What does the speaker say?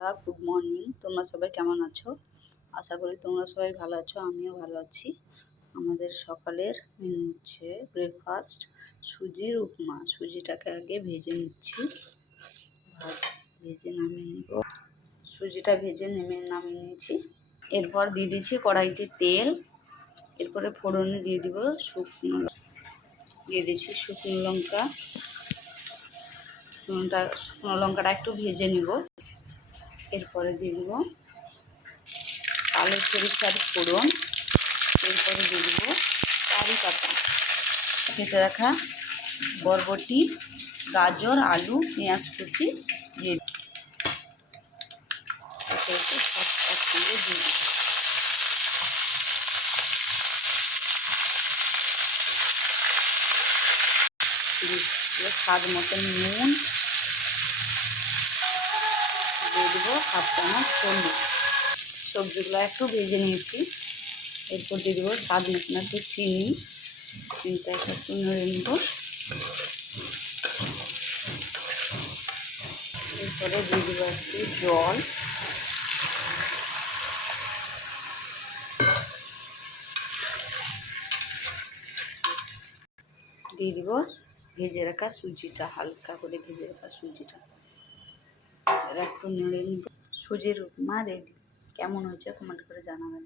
Good morning. তোমরা সবাই কেমন আছো? আশা করি তোমরা সবাই ভালো আছো, আমিও ভালো আছি। আমাদের সকালের মেনু হচ্ছে ব্রেকফাস্ট সুজির উপমা। সুজিটাকে আগে ভেজে নিচ্ছি, ভেজে নামিয়ে নিব। সুজিটা ভেজে নামিয়ে নিয়েছি। এরপর দিয়ে দিচ্ছি কড়াইতে তেল। এরপরে ফোড়নে দিয়ে দিব শুকনো লঙ্কা। শুকনো লঙ্কাটা একটু ভেজে নিব। এরপরে দিয়ে দিব কালো সরিষার ফোড়ন। এরপরে দিয়ে দিব কারি পাতা, কেটে রাখা বরবটি, গাজর, আলু, পেঁয়াজ কুচি দিয়ে সব একসঙ্গে দিয়ে দিব। স্বাদ মতন নুন দিয়ে দেবো, হাফ চামচ হলুদ। সবজিগুলো একটু ভেজে নিয়েছি। এরপর দিয়ে দেবো স্বাদ মতন একটু চিনিটা একটু নেড়ে নেব। এরপরে দিয়ে দেবো একটু জল। দিয়ে দিব ভেজে রাখা সুজিটা, হালকা করে ভেজে রাখা সুজিটা। একটু নেড়ে নিব। সুজির উপমা রেডি। কেমন হয়েছে কমেন্ট করে জানাবেন।